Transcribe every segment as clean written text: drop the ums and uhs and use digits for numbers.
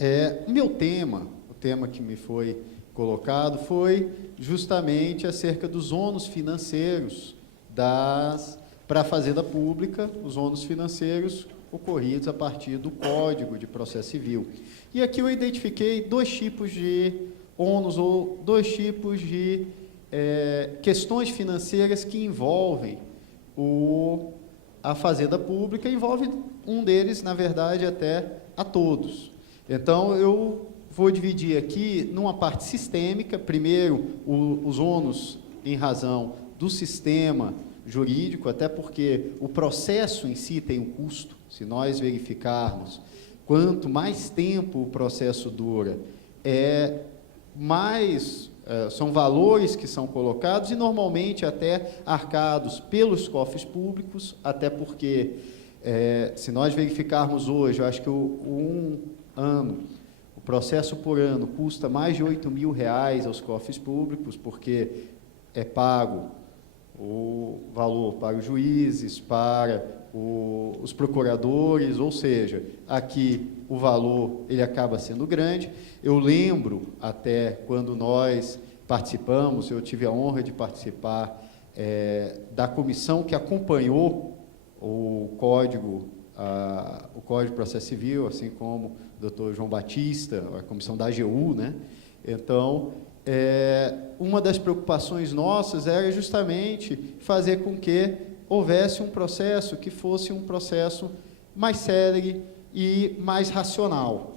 O tema que me foi colocado foi justamente acerca dos ônus financeiros para a Fazenda Pública, os ônus financeiros ocorridos a partir do Código de Processo Civil. E aqui eu identifiquei dois tipos de ônus ou dois tipos de questões financeiras que envolvem a Fazenda Pública, envolve um deles, na verdade, até a todos. Então, eu vou dividir aqui numa parte sistêmica, primeiro, os ônus em razão do sistema jurídico, até porque o processo em si tem um custo. Se nós verificarmos quanto mais tempo o processo dura, são valores que são colocados e normalmente até arcados pelos cofres públicos, até porque, se nós verificarmos hoje, eu acho que o processo por ano custa mais de R$8.000 aos cofres públicos, porque é pago o valor para os juízes, para os procuradores, ou seja, aqui o valor ele acaba sendo grande. Eu lembro até quando nós participamos, eu tive a honra de participar da comissão que acompanhou o Código de Processo Civil, assim como o Dr. João Batista, a comissão da AGU, né? Então, uma das preocupações nossas era justamente fazer com que houvesse um processo que fosse um processo mais célere e mais racional,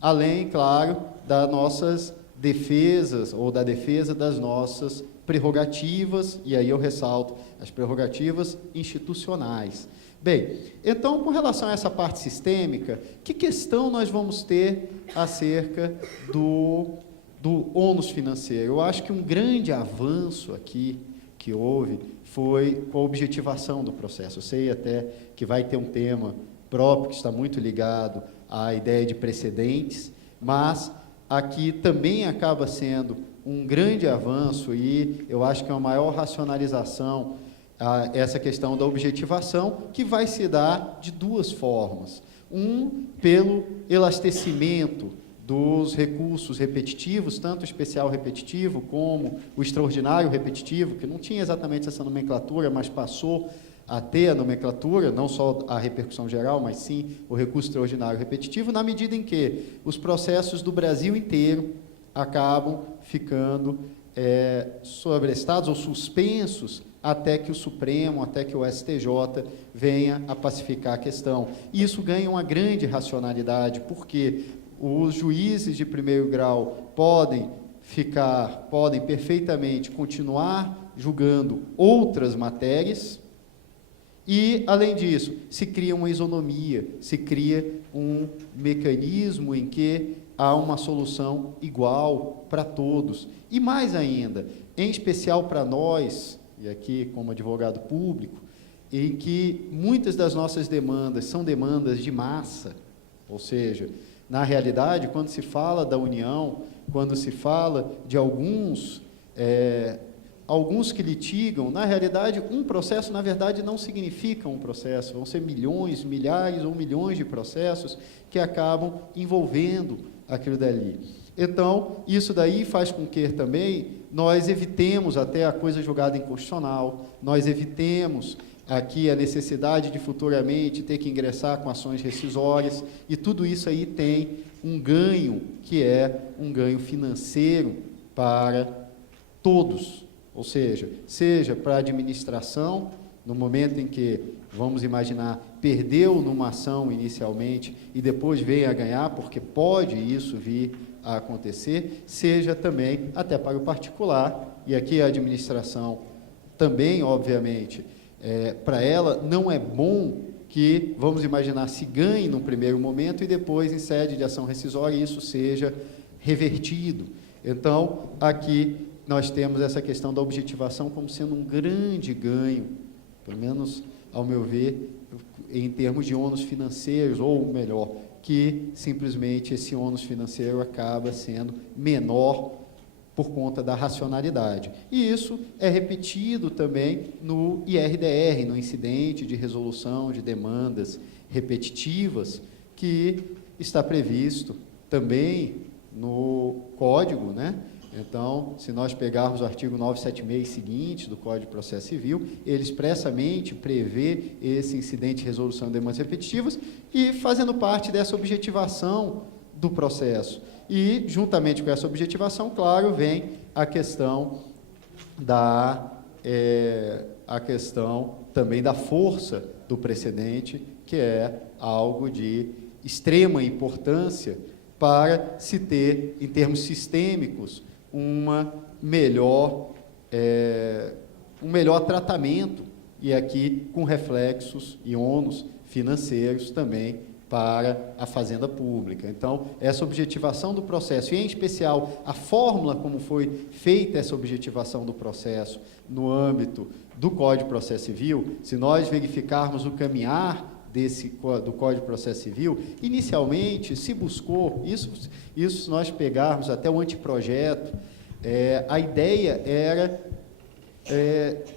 além, claro, das nossas defesas, ou da defesa das nossas prerrogativas, e aí eu ressalto as prerrogativas institucionais. Bem, então, com relação a essa parte sistêmica, que questão nós vamos ter acerca do ônus financeiro? Eu acho que um grande avanço aqui que houve foi com a objetivação do processo. Eu sei até que vai ter um tema próprio que está muito ligado à ideia de precedentes, mas aqui também acaba sendo um grande avanço e eu acho que é uma maior racionalização essa questão da objetivação, que vai se dar de duas formas. Pelo elastecimento dos recursos repetitivos, tanto o especial repetitivo como o extraordinário repetitivo, que não tinha exatamente essa nomenclatura, mas passou a ter a nomenclatura, não só a repercussão geral, mas sim o recurso extraordinário repetitivo, na medida em que os processos do Brasil inteiro acabam ficando sobrestados ou suspensos até que o Supremo, até que o STJ venha a pacificar a questão. Isso ganha uma grande racionalidade, porque os juízes de primeiro grau podem perfeitamente continuar julgando outras matérias e, além disso, se cria uma isonomia, se cria um mecanismo em que há uma solução igual para todos. E mais ainda, em especial para nós, e aqui como advogado público, em que muitas das nossas demandas são demandas de massa, ou seja, na realidade, quando se fala da União, quando se fala de alguns que litigam, na realidade, um processo, na verdade, não significa um processo, vão ser milhões, milhares ou milhões de processos que acabam envolvendo aquilo dali. Então, isso daí faz com que também nós evitemos até a coisa julgada inconstitucional, nós evitemos aqui a necessidade de futuramente ter que ingressar com ações rescisórias, e tudo isso aí tem um ganho, que é um ganho financeiro para todos, ou seja para a administração, no momento em que, vamos imaginar, perdeu numa ação inicialmente e depois veio a ganhar, porque pode isso vir a acontecer, seja também até para o particular, e aqui a administração também, obviamente, para ela não é bom que, vamos imaginar, se ganhe num primeiro momento e depois, em sede de ação rescisória, isso seja revertido. Então, aqui nós temos essa questão da objetivação como sendo um grande ganho, pelo menos, ao meu ver, em termos de ônus financeiros, ou melhor, que simplesmente esse ônus financeiro acaba sendo menor por conta da racionalidade. E isso é repetido também no IRDR, no incidente de resolução de demandas repetitivas, que está previsto também no Código, né? Então, se nós pegarmos o artigo 976 seguinte do Código de Processo Civil, ele expressamente prevê esse incidente de resolução de demandas repetitivas e fazendo parte dessa objetivação do processo. E, juntamente com essa objetivação, claro, vem a questão também da força do precedente, que é algo de extrema importância para se ter, em termos sistêmicos, um melhor tratamento, e aqui com reflexos e ônus financeiros também para a fazenda pública. Então, essa objetivação do processo, e em especial a fórmula como foi feita essa objetivação do processo no âmbito do Código de Processo Civil, se nós verificarmos o caminhar do Código de Processo Civil, inicialmente se buscou, isso se nós pegarmos até o anteprojeto, a ideia era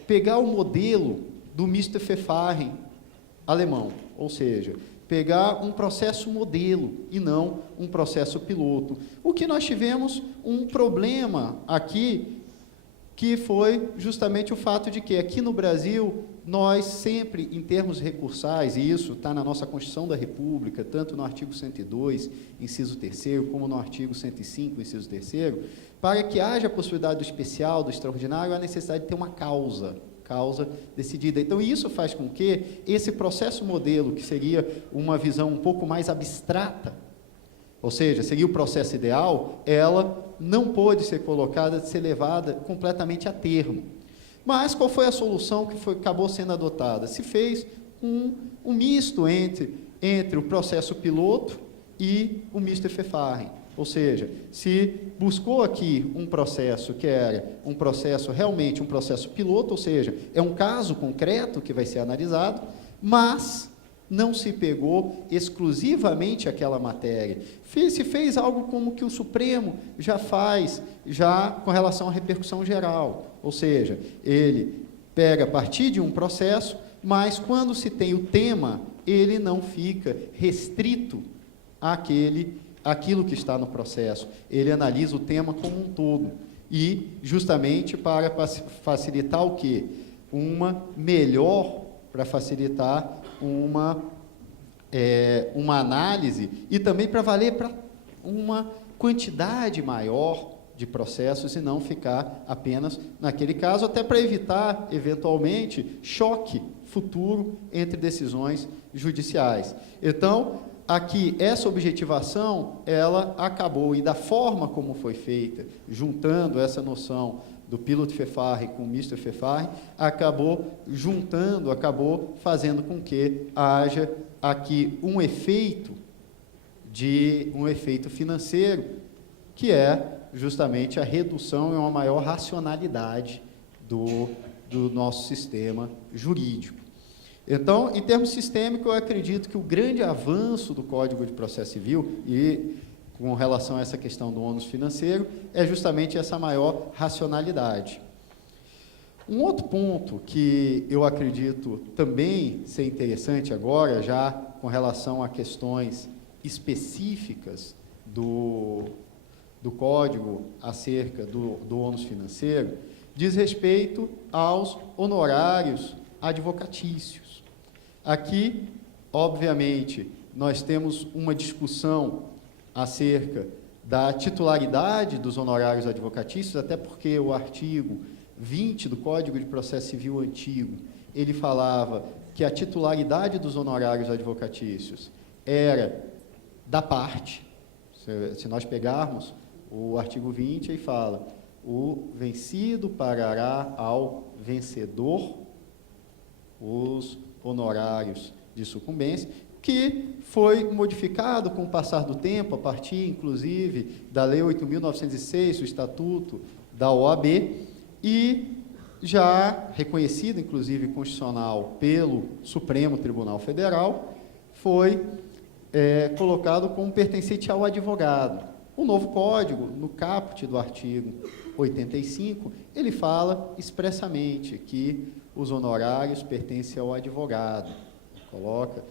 pegar o modelo do Mister Verfahren alemão, ou seja, pegar um processo modelo e não um processo piloto. O que nós tivemos um problema aqui, que foi justamente o fato de que aqui no Brasil nós sempre, em termos recursais, e isso está na nossa Constituição da República, tanto no artigo 102, inciso 3º, como no artigo 105, inciso 3º, para que haja a possibilidade do especial, do extraordinário, há necessidade de ter uma causa decidida. Então, isso faz com que esse processo modelo, que seria uma visão um pouco mais abstrata, ou seja, seria o processo ideal, ela não pôde ser colocada, ser levada completamente a termo. Mas qual foi a solução que acabou sendo adotada? Se fez um misto entre o processo piloto e o Mister Verfahren. Ou seja, se buscou aqui um processo que era realmente um processo piloto, ou seja, é um caso concreto que vai ser analisado, mas não se pegou exclusivamente aquela matéria. Se fez algo como que o Supremo já faz, já com relação à repercussão geral. Ou seja, ele pega a partir de um processo, mas quando se tem o tema, ele não fica restrito àquilo que está no processo. Ele analisa o tema como um todo. E, justamente, para facilitar o quê? Para facilitar uma análise e também para valer para uma quantidade maior de processos e não ficar apenas naquele caso, até para evitar, eventualmente, choque futuro entre decisões judiciais. Então, aqui, essa objetivação, ela acabou, e da forma como foi feita, juntando essa noção do Pilot Verfahren com o Mister Verfahren, acabou fazendo com que haja aqui um efeito financeiro, que é justamente a redução e uma maior racionalidade do nosso sistema jurídico. Então, em termos sistêmicos, eu acredito que o grande avanço do Código de Processo Civil, e com relação a essa questão do ônus financeiro, é justamente essa maior racionalidade. Um outro ponto que eu acredito também ser interessante agora, já com relação a questões específicas do Código acerca do ônus financeiro, diz respeito aos honorários advocatícios. Aqui, obviamente, nós temos uma discussão acerca da titularidade dos honorários advocatícios, até porque o artigo 20 do Código de Processo Civil antigo, ele falava que a titularidade dos honorários advocatícios era da parte. Se nós pegarmos o artigo 20, aí fala: o vencido pagará ao vencedor os honorários de sucumbência, que foi modificado com o passar do tempo, a partir, inclusive, da Lei 8.906, o Estatuto da OAB, e já reconhecido, inclusive, constitucional pelo Supremo Tribunal Federal, foi colocado como pertencente ao advogado. O novo Código, no caput do artigo 85, ele fala expressamente que os honorários pertencem ao advogado. Coloca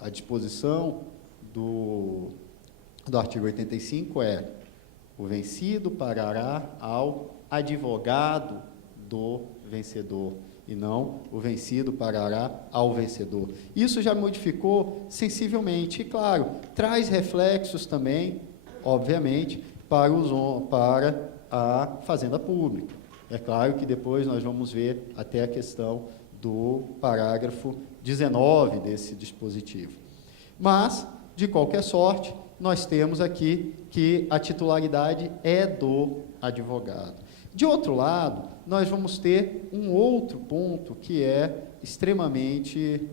à disposição do artigo 85 é: o vencido pagará ao advogado do vencedor, e não o vencido pagará ao vencedor. Isso já modificou sensivelmente, e claro, traz reflexos também, obviamente, para a Fazenda Pública. É claro que depois nós vamos ver até a questão do parágrafo 19 desse dispositivo. Mas, de qualquer sorte, nós temos aqui que a titularidade é do advogado. De outro lado, nós vamos ter um outro ponto que é extremamente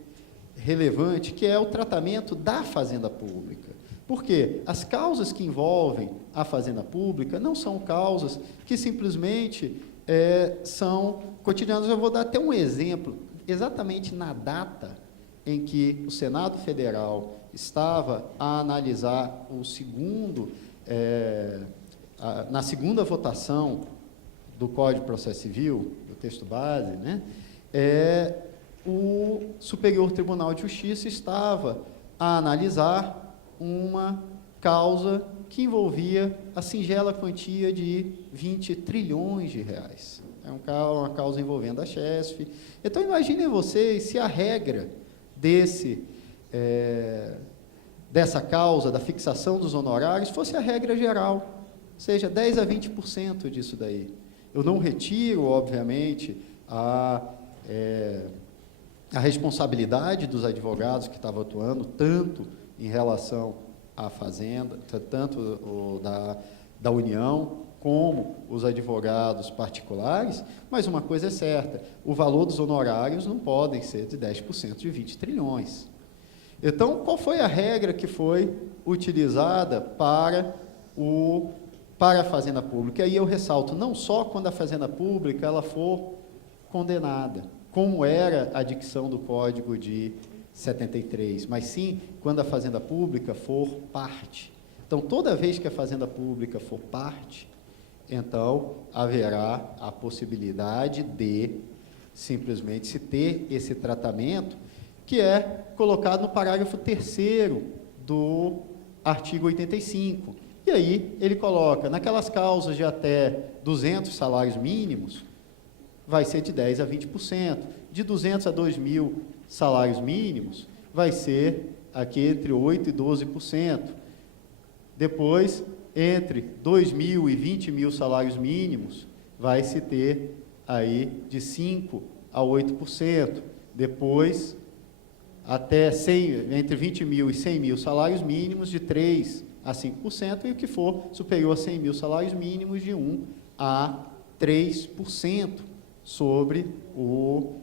relevante, que é o tratamento da Fazenda Pública. Por quê? As causas que envolvem a Fazenda Pública não são causas que simplesmente são cotidianas. Eu vou dar até um exemplo. Exatamente na data em que o Senado Federal estava a analisar na segunda votação do Código de Processo Civil, do texto base, né, o Superior Tribunal de Justiça estava a analisar uma causa que envolvia a singela quantia de 20 trilhões de reais. É uma causa envolvendo a Chesf. Então, imaginem vocês se a regra dessa causa, da fixação dos honorários, fosse a regra geral, seja 10% a 20% disso daí. Eu não retiro, obviamente, a responsabilidade dos advogados que estavam atuando, tanto em relação à Fazenda, tanto da União, como os advogados particulares, mas uma coisa é certa: o valor dos honorários não podem ser de 10% de 20 trilhões. Então, qual foi a regra que foi utilizada para a Fazenda Pública? E aí eu ressalto, não só quando a Fazenda Pública ela for condenada, como era a dicção do Código de 73, mas sim quando a Fazenda Pública for parte. Então, toda vez que a Fazenda Pública for parte, então haverá a possibilidade de simplesmente se ter esse tratamento que é colocado no parágrafo 3º do artigo 85. E aí ele coloca, naquelas causas de até 200 salários mínimos, vai ser de 10% a 20%. De 200 a 2.000 salários mínimos, vai ser aqui entre 8% e 12%. Depois, entre 2.000 e 20.000 salários mínimos, vai se ter aí de 5% a 8%. Depois, até entre 20.000 e 100.000 salários mínimos, de 3% a 5%, e o que for superior a 100.000 salários mínimos, de 1% a 3% sobre o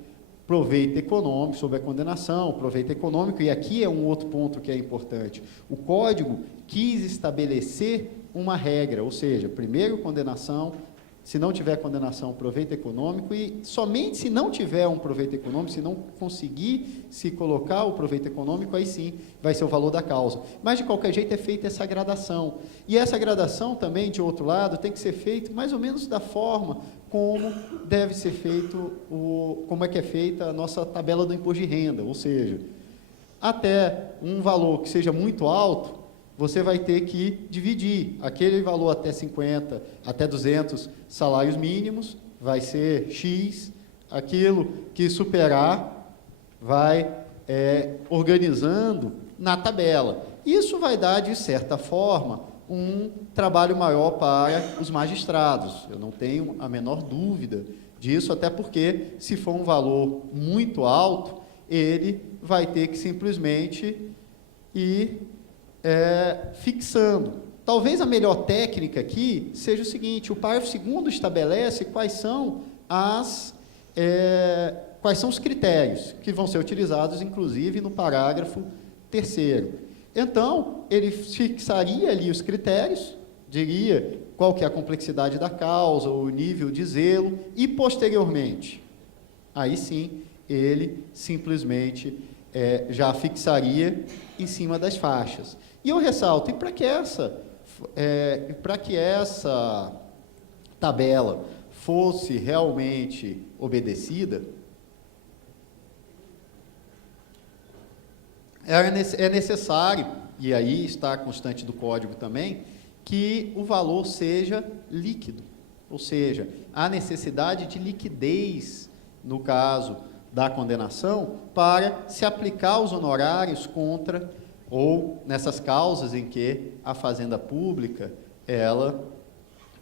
proveito econômico, sobre a condenação, proveito econômico. E aqui é um outro ponto que é importante. O Código quis estabelecer uma regra, ou seja, primeiro condenação, se não tiver condenação, proveito econômico, e somente se não tiver um proveito econômico, se não conseguir se colocar o proveito econômico, aí sim vai ser o valor da causa. Mas, de qualquer jeito, é feita essa gradação. E essa gradação também, de outro lado, tem que ser feita mais ou menos da forma como deve ser feito, como é que é feita a nossa tabela do imposto de renda, ou seja, até um valor que seja muito alto, você vai ter que dividir aquele valor até 50, até 200 salários mínimos, vai ser X, aquilo que superar, vai organizando na tabela. Isso vai dar, de certa forma, um trabalho maior para os magistrados. Eu não tenho a menor dúvida disso, até porque, se for um valor muito alto, ele vai ter que simplesmente ir fixando. Talvez a melhor técnica aqui seja o seguinte: o parágrafo 2º estabelece quais são os critérios que vão ser utilizados, inclusive, no parágrafo 3º. Então, ele fixaria ali os critérios, diria qual que é a complexidade da causa, o nível de zelo, e, posteriormente, aí sim, ele simplesmente já fixaria em cima das faixas. E eu ressalto, e para que essa tabela fosse realmente obedecida, é necessário e aí está a constante do código também, que o valor seja líquido, ou seja, há necessidade de liquidez, no caso da condenação, para se aplicar os honorários contra, ou nessas causas em que a Fazenda Pública, ela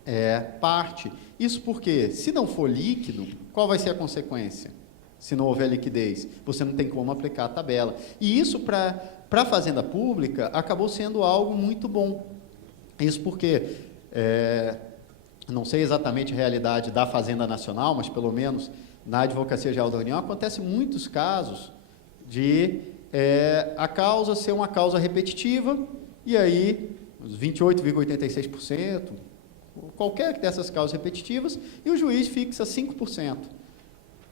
é parte. Isso porque, se não for líquido, qual vai ser a consequência? Se não houver liquidez, você não tem como aplicar a tabela. E isso, para a Fazenda Pública, acabou sendo algo muito bom. Isso porque, não sei exatamente a realidade da Fazenda Nacional, mas pelo menos na Advocacia Geral da União, acontece muitos casos de a causa ser uma causa repetitiva, e aí, os 28,86%, qualquer dessas causas repetitivas, e o juiz fixa 5%.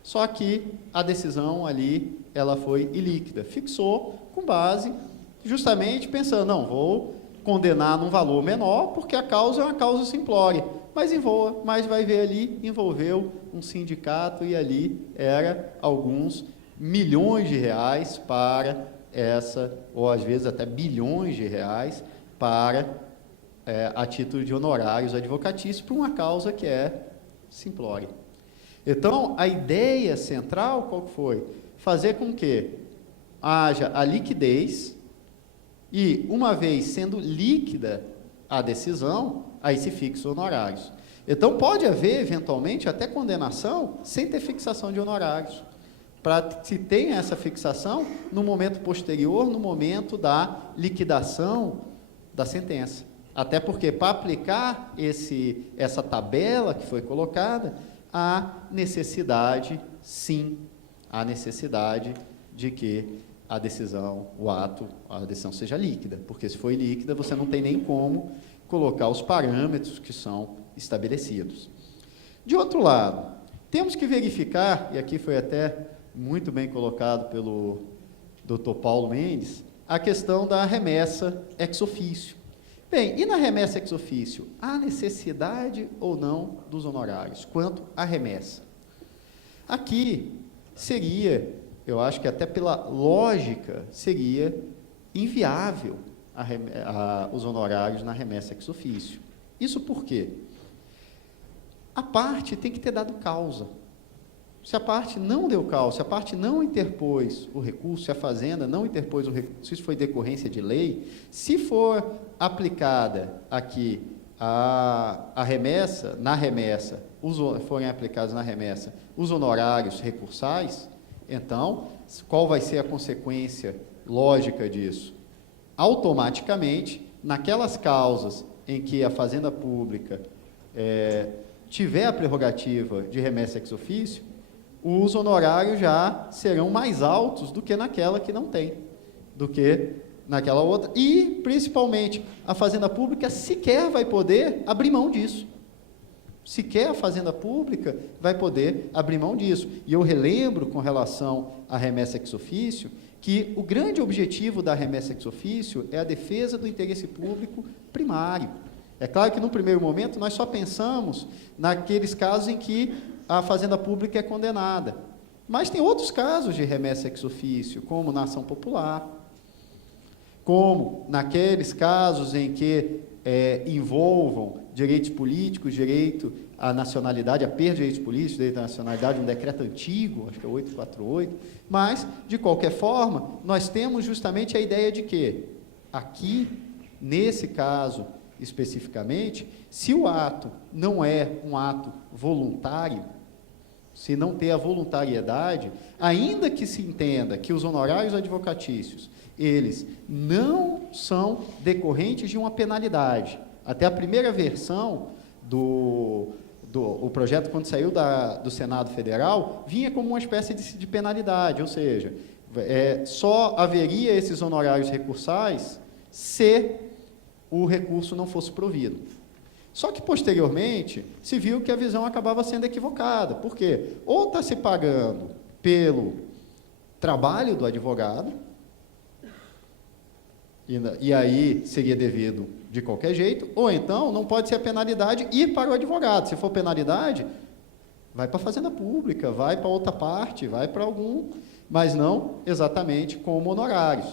Só que a decisão ali, ela foi ilíquida. Fixou com base, justamente pensando, não, vou condenar num valor menor, porque a causa é uma causa simplória. Mas vai ver ali, envolveu um sindicato, e ali era alguns milhões de reais para essa, ou às vezes até bilhões de reais, para a título de honorários advocatícios, para uma causa que é simplória. Então, a ideia central, qual foi? Fazer com que haja a liquidez, e, uma vez sendo líquida a decisão, aí se fixa os honorários. Então, pode haver, eventualmente, até condenação sem ter fixação de honorários, para se tenha essa fixação no momento posterior, no momento da liquidação da sentença. Até porque, para aplicar essa tabela que foi colocada, há necessidade, sim, há necessidade de que a decisão, a decisão seja líquida, porque se for líquida, você não tem nem como colocar os parâmetros que são estabelecidos. De outro lado, temos que verificar, e aqui foi até muito bem colocado pelo Dr. Paulo Mendes, a questão da remessa ex officio. Bem, e na remessa ex officio, há necessidade ou não dos honorários, quanto à remessa? Aqui seria, eu acho que até pela lógica, seria inviável os honorários na remessa ex officio. Isso por quê? A parte tem que ter dado causa. Se a parte não deu causa, se a parte não interpôs o recurso, se a Fazenda não interpôs o recurso, se isso foi decorrência de lei, se for aplicada aqui a remessa, na remessa, forem aplicados na remessa os honorários recursais, então, qual vai ser a consequência lógica disso? Automaticamente, naquelas causas em que a Fazenda Pública tiver a prerrogativa de remessa ex officio, os honorários já serão mais altos do que naquela que não tem, do que naquela outra, e, principalmente, a Fazenda Pública sequer vai poder abrir mão disso. Sequer a Fazenda Pública vai poder abrir mão disso. E eu relembro, com relação à remessa ex officio, que o grande objetivo da remessa ex officio é a defesa do interesse público primário. É claro que, no primeiro momento, nós só pensamos naqueles casos em que a Fazenda Pública é condenada. Mas tem outros casos de remessa ex officio, como na ação popular, como naqueles casos em que envolvam direitos políticos, direito à nacionalidade, a perda de direitos políticos, direito à nacionalidade, um decreto antigo, acho que é 848, mas, de qualquer forma, nós temos justamente a ideia de que, aqui, nesse caso especificamente, se o ato não é um ato voluntário, se não ter a voluntariedade, ainda que se entenda que os honorários advocatícios, eles não são decorrentes de uma penalidade. Até a primeira versão o projeto, quando saiu do Senado Federal, vinha como uma espécie de penalidade, ou seja, só haveria esses honorários recursais se o recurso não fosse provido. Só que, posteriormente, se viu que a visão acabava sendo equivocada. Por quê? Ou está se pagando pelo trabalho do advogado, e aí seria devido de qualquer jeito, ou então não pode ser a penalidade ir para o advogado. Se for penalidade, vai para a Fazenda Pública, vai para outra parte, vai para algum, mas não exatamente como honorários.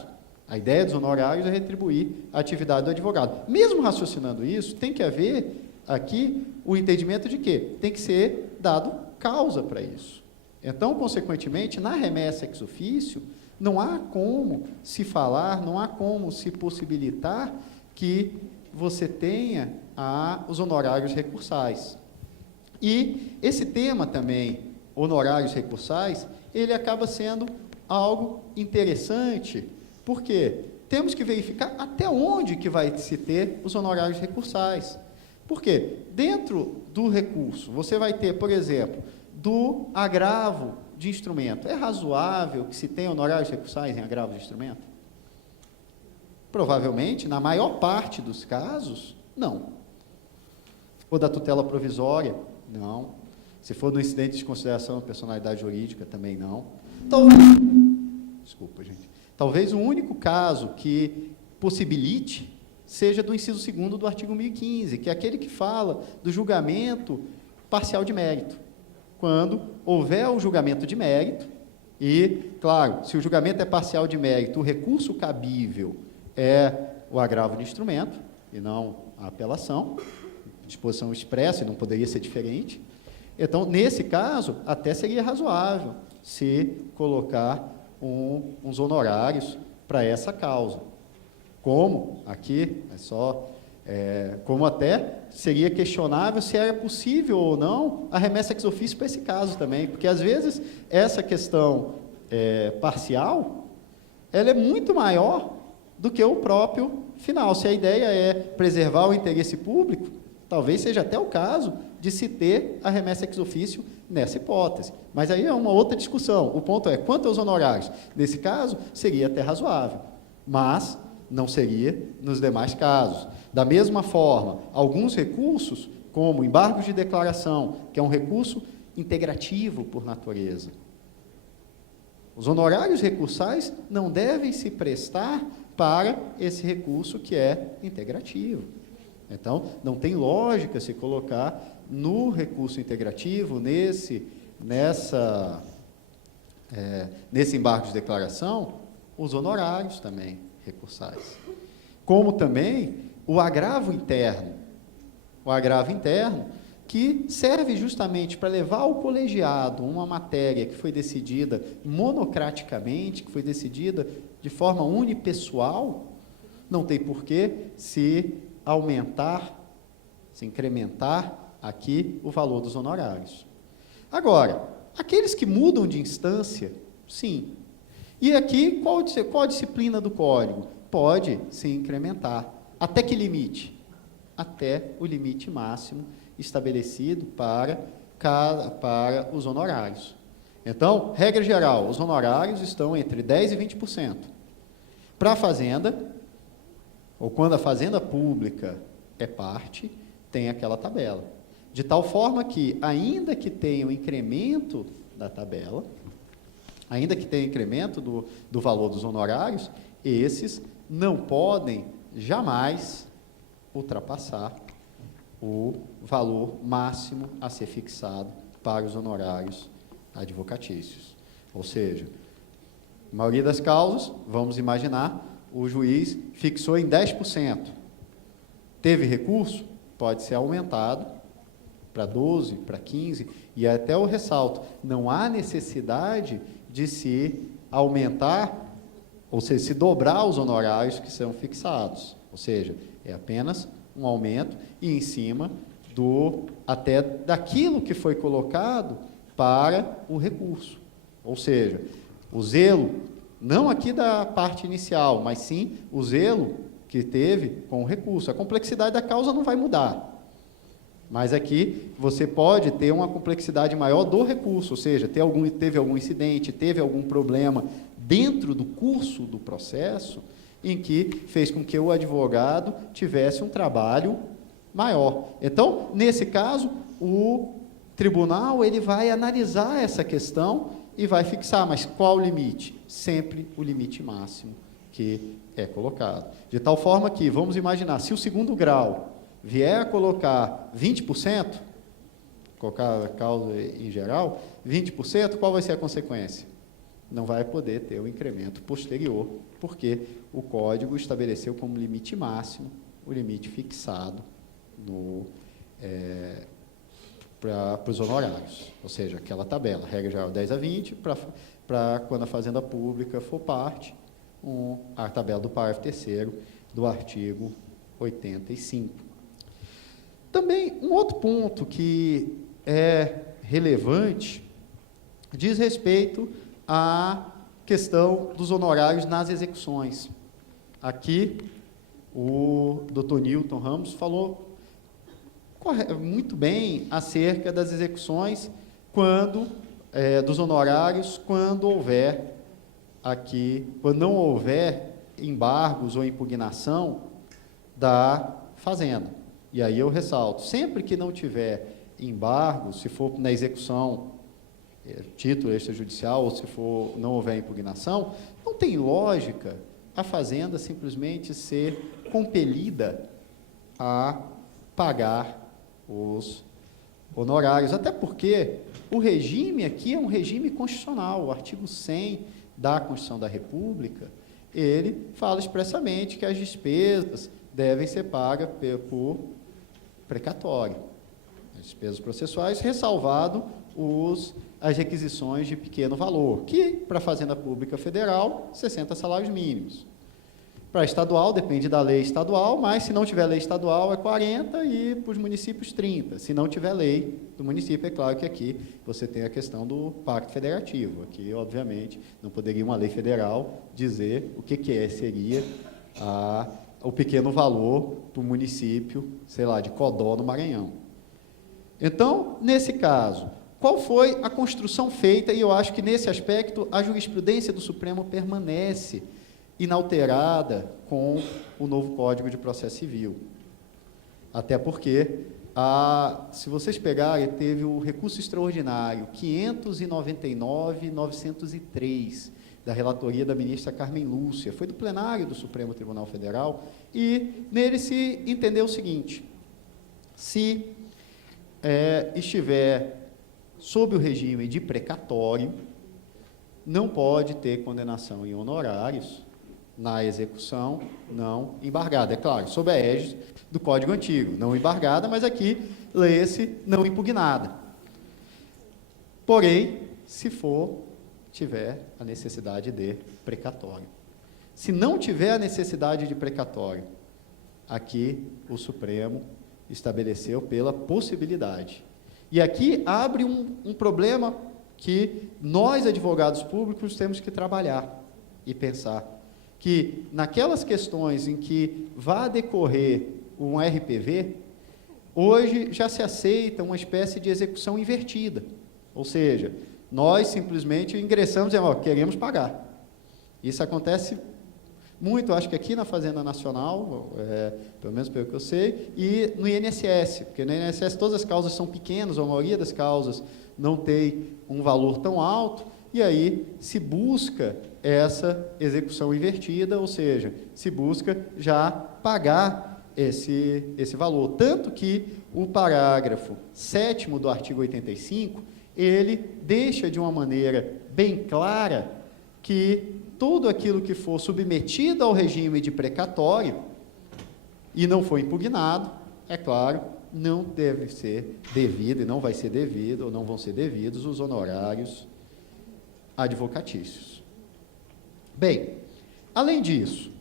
A ideia dos honorários é retribuir a atividade do advogado. Mesmo raciocinando isso, tem que haver aqui o entendimento de que tem que ser dado causa para isso. Então, consequentemente, na remessa ex officio, não há como se falar, não há como se possibilitar que você tenha os honorários recursais. E esse tema também, honorários recursais, ele acaba sendo algo interessante, porque temos que verificar até onde que vai se ter os honorários recursais. Por quê? Dentro do recurso, você vai ter, por exemplo, do agravo de instrumento. É razoável que se tenha honorários recursais em agravo de instrumento? Provavelmente, na maior parte dos casos, não. Se for da tutela provisória, não. Se for do incidente de consideração de personalidade jurídica, também não. Talvez o único caso que possibilite seja do inciso 2º do artigo 1015, que é aquele que fala do julgamento parcial de mérito. Quando houver o julgamento de mérito, e, claro, se o julgamento é parcial de mérito, o recurso cabível é o agravo de instrumento, e não a apelação, disposição expressa, e não poderia ser diferente. Então, nesse caso, até seria razoável se colocar uns honorários para essa causa. Como, aqui, como até seria questionável se era possível ou não a remessa ex officio para esse caso também, porque, às vezes, essa questão parcial, ela é muito maior do que o próprio final. Se a ideia é preservar o interesse público, talvez seja até o caso de se ter a remessa ex officio nessa hipótese. Mas aí é uma outra discussão. O ponto é, quanto aos honorários? Nesse caso, seria até razoável, mas não seria nos demais casos. Da mesma forma, alguns recursos, como embargos de declaração, que é um recurso integrativo por natureza, os honorários recursais não devem se prestar para esse recurso que é integrativo. Então, não tem lógica se colocar no recurso integrativo, nesse embargo de declaração, os honorários também recursais. Como também o agravo interno. O agravo interno, que serve justamente para levar ao colegiado uma matéria que foi decidida monocraticamente, que foi decidida de forma unipessoal, não tem porquê se aumentar, se incrementar aqui o valor dos honorários. Agora, aqueles que mudam de instância, sim. E aqui, qual a disciplina do código? Pode se incrementar. Até que limite? Até o limite máximo estabelecido para os honorários. Então, regra geral, os honorários estão entre 10% e 20%. Para a fazenda, ou quando a fazenda pública é parte, tem aquela tabela. De tal forma que, ainda que tenha o incremento da tabela, ainda que tenha incremento do valor dos honorários, esses não podem jamais ultrapassar o valor máximo a ser fixado para os honorários advocatícios. Ou seja, na maioria das causas, vamos imaginar, o juiz fixou em 10%. Teve recurso? Pode ser aumentado para 12%, para 15%, e até eu ressalto, não há necessidade de se aumentar, ou seja, se dobrar os honorários que são fixados. Ou seja, é apenas um aumento e em cima até daquilo que foi colocado para o recurso. Ou seja, o zelo, não aqui da parte inicial, mas sim o zelo que teve com o recurso. A complexidade da causa não vai mudar. Mas aqui você pode ter uma complexidade maior do recurso, ou seja, teve algum incidente, teve algum problema dentro do curso do processo, em que fez com que o advogado tivesse um trabalho maior. Então, nesse caso, o tribunal ele vai analisar essa questão e vai fixar, mas qual o limite? Sempre o limite máximo que é colocado. De tal forma que, vamos imaginar, se o segundo grau vier a colocar 20%, colocar a causa em geral, 20%, qual vai ser a consequência? não vai poder ter um incremento posterior, porque o Código estabeleceu como limite máximo o limite fixado para os honorários, ou seja, aquela tabela, regra geral 10 a 20, para quando a Fazenda Pública for parte, a tabela do parágrafo 3º do artigo 85. Também, um outro ponto que é relevante diz respeito à questão dos honorários nas execuções. Aqui, o Dr. Newton Ramos falou muito bem acerca das execuções dos honorários quando não houver embargos ou impugnação da Fazenda. E aí eu ressalto, sempre que não tiver embargo, se for na execução, título extrajudicial, ou se não houver impugnação, não tem lógica a Fazenda simplesmente ser compelida a pagar os honorários, até porque o regime aqui é um regime constitucional, o artigo 100 da Constituição da República, ele fala expressamente que as despesas devem ser pagas por precatório, as despesas processuais, ressalvado as requisições de pequeno valor, que, para a Fazenda Pública Federal, 60 salários mínimos. Para a estadual, depende da lei estadual, mas se não tiver lei estadual é 40 e para os municípios 30. Se não tiver lei do município, é claro que aqui você tem a questão do pacto federativo. Aqui, obviamente, não poderia uma lei federal dizer o que seria o pequeno valor para o município, sei lá, de Codó, no Maranhão. Então, nesse caso, qual foi a construção feita? E eu acho que, nesse aspecto, a jurisprudência do Supremo permanece inalterada com o novo Código de Processo Civil. Até porque, se vocês pegarem, teve o recurso extraordinário 599.903, da relatoria da ministra Carmen Lúcia, foi do plenário do Supremo Tribunal Federal, e nele se entendeu o seguinte: se estiver sob o regime de precatório, não pode ter condenação em honorários na execução não embargada. É claro, sob a égide do Código Antigo, não embargada, mas aqui lê-se não impugnada. Porém, se tiver a necessidade de precatório. Se não tiver a necessidade de precatório, aqui o Supremo estabeleceu pela possibilidade. E aqui abre um problema que nós, advogados públicos, temos que trabalhar e pensar, que naquelas questões em que vai decorrer um RPV, hoje já se aceita uma espécie de execução invertida, ou seja, nós simplesmente ingressamos e dizemos, queremos pagar. Isso acontece muito, acho que aqui na Fazenda Nacional, pelo menos pelo que eu sei, e no INSS, porque no INSS todas as causas são pequenas, ou a maioria das causas não tem um valor tão alto, e aí se busca essa execução invertida, ou seja, se busca já pagar esse valor. Tanto que o parágrafo 7º do artigo 85, ele deixa de uma maneira bem clara que tudo aquilo que for submetido ao regime de precatório e não for impugnado, é claro, não deve ser devido, e não vai ser devido, ou não vão ser devidos os honorários advocatícios. Bem, além disso,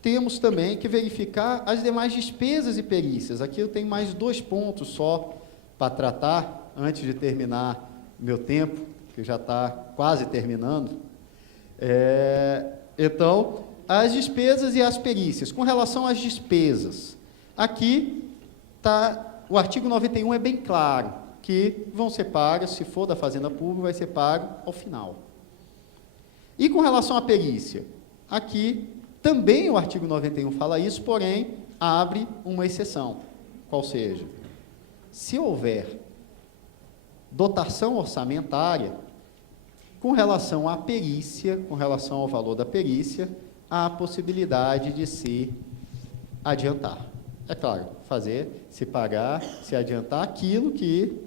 temos também que verificar as demais despesas e perícias. Aqui eu tenho mais 2 pontos só para tratar, antes de terminar meu tempo, que já está quase terminando. Então, as despesas e as perícias. Com relação às despesas, aqui o artigo 91 é bem claro, que vão ser pagas, se for da Fazenda Pública, vai ser pago ao final. E com relação à perícia, aqui também o artigo 91 fala isso, porém abre uma exceção, qual seja, se houver dotação orçamentária, com relação à perícia, com relação ao valor da perícia, há a possibilidade de se adiantar. É claro, se pagar, se adiantar aquilo que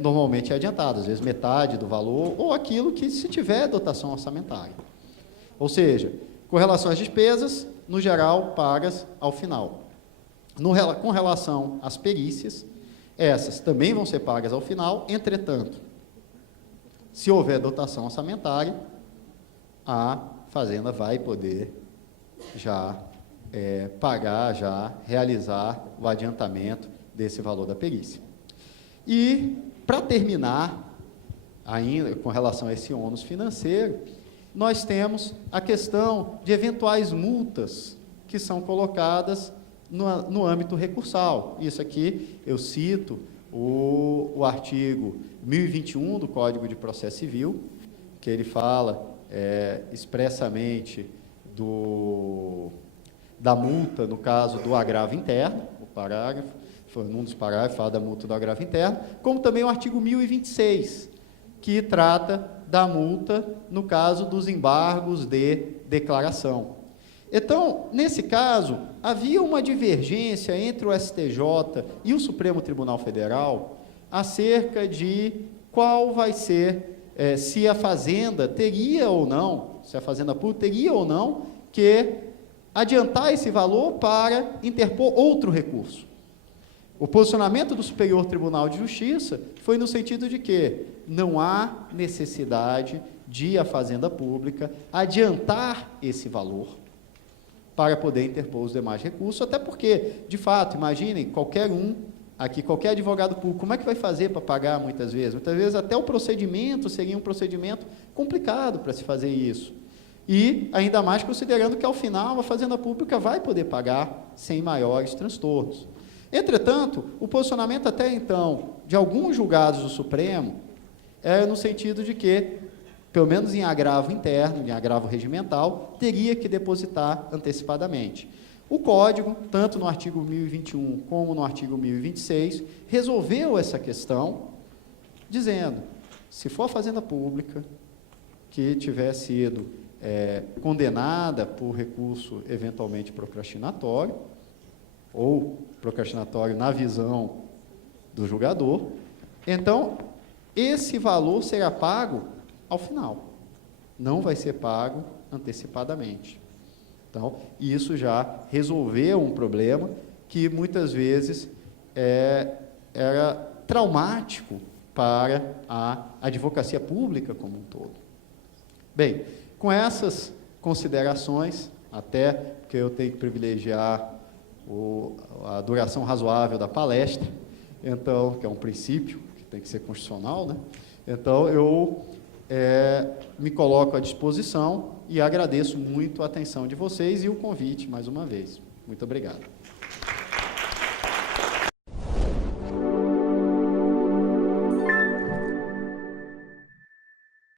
normalmente é adiantado, às vezes metade do valor, ou aquilo que se tiver dotação orçamentária. Ou seja, com relação às despesas, no geral, pagas ao final. Com relação às perícias, essas também vão ser pagas ao final, entretanto, se houver dotação orçamentária, a Fazenda vai poder já pagar, já realizar o adiantamento desse valor da perícia. E, para terminar, ainda com relação a esse ônus financeiro, nós temos a questão de eventuais multas que são colocadas no âmbito recursal. Isso aqui eu cito o artigo 1021 do Código de Processo Civil, que ele fala expressamente da multa, no caso do agravo interno, o parágrafo, num dos parágrafos fala da multa do agravo interno, como também o artigo 1026, que trata da multa no caso dos embargos de declaração. Então, nesse caso, havia uma divergência entre o STJ e o Supremo Tribunal Federal acerca de qual vai ser, se a Fazenda teria ou não, se a Fazenda Pública teria ou não que adiantar esse valor para interpor outro recurso. O posicionamento do Superior Tribunal de Justiça foi no sentido de que não há necessidade de a Fazenda Pública adiantar esse valor para poder interpor os demais recursos, até porque, de fato, imaginem, qualquer advogado público, como é que vai fazer para pagar muitas vezes? Muitas vezes até o procedimento seria um procedimento complicado para se fazer isso. E, ainda mais considerando que, ao final, a Fazenda Pública vai poder pagar sem maiores transtornos. Entretanto, o posicionamento até então de alguns julgados do Supremo é no sentido de que, pelo menos em agravo interno, em agravo regimental, teria que depositar antecipadamente. O Código, tanto no artigo 1021 como no artigo 1026, resolveu essa questão, dizendo, se for a Fazenda Pública que tiver sido condenada por recurso eventualmente procrastinatório, ou procrastinatório na visão do julgador, então, esse valor será pago ao final, não vai ser pago antecipadamente. Então, isso já resolveu um problema que muitas vezes era traumático para a advocacia pública como um todo. Bem, com essas considerações, até porque eu tenho que privilegiar a duração razoável da palestra, então, que é um princípio que tem que ser constitucional, né? Então, eu me coloco à disposição e agradeço muito a atenção de vocês e o convite, mais uma vez. Muito obrigado.